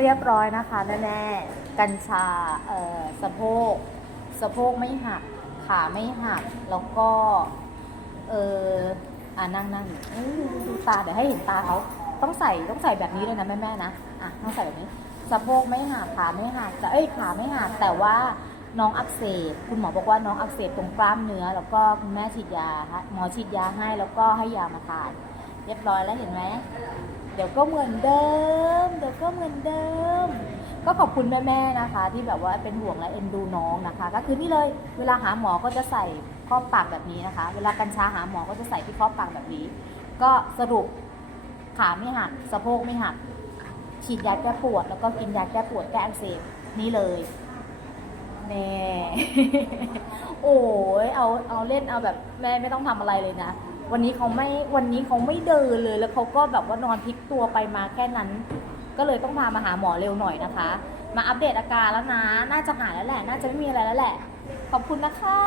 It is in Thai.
เรียบร้อยนะคะแน่ๆกัญชาเอ่อสะโพกสะโพกไม่หักขาไม่หักแล้วก็เอออ่านั่งนั่งดูตาเดี๋ยวให้เห็นตาเขาต้องใส่ต้องใส่แบบนี้เลยนะแม่แม่ๆนะอะต้องใส่แบบนี้สะโพกไม่หักขาไม่หักแต่เอ้ยขาไม่หักแต่ว่าน้องอักเสบคุณหมอบอกว่าน้องอักเสบตรงกล้ามเนื้อ แล้วก็คุณแม่ฉีดยาฮะหมอฉีดยาให้แล้วก็ให้ยามาทานเรียบร้อยแล้วเห็นไหม เดี๋ยวก็เหมือนเดิม เดี๋ยวก็เหมือนเดิม ก็ขอบคุณแม่ๆนะคะ ที่แบบว่าเป็นห่วงและเอ็นดูน้องนะคะ ก็คือนี่เลยเวลาหาหมอก็จะใส่ครอบปากแบบนี้นะคะ เวลากัญชาหาหมอก็จะใส่ที่ครอบปากแบบนี้ ก็สรุปขาไม่หักสะโพกไม่หักฉีดยาแก้ปวด แล้วก็กินยาแก้ปวดแก้อักเสบนี่เลยแน่ โอ้ยเอาเอาเล่นเอาแบบแม่ไม่ต้องทำอะไรเลยนะ วันนี้เขาไม่วันนี้เขาไม่เดินเลยแล้วเขาก็แบบว่านอนพลิกตัวไปมาแค่นั้น ก็เลยต้องพามาหาหมอเร็วหน่อยนะคะ มาอัปเดตอาการแล้วนะ น่าจะหายแล้วแหละ น่าจะไม่มีอะไรแล้วแหละ ขอบคุณนะคะ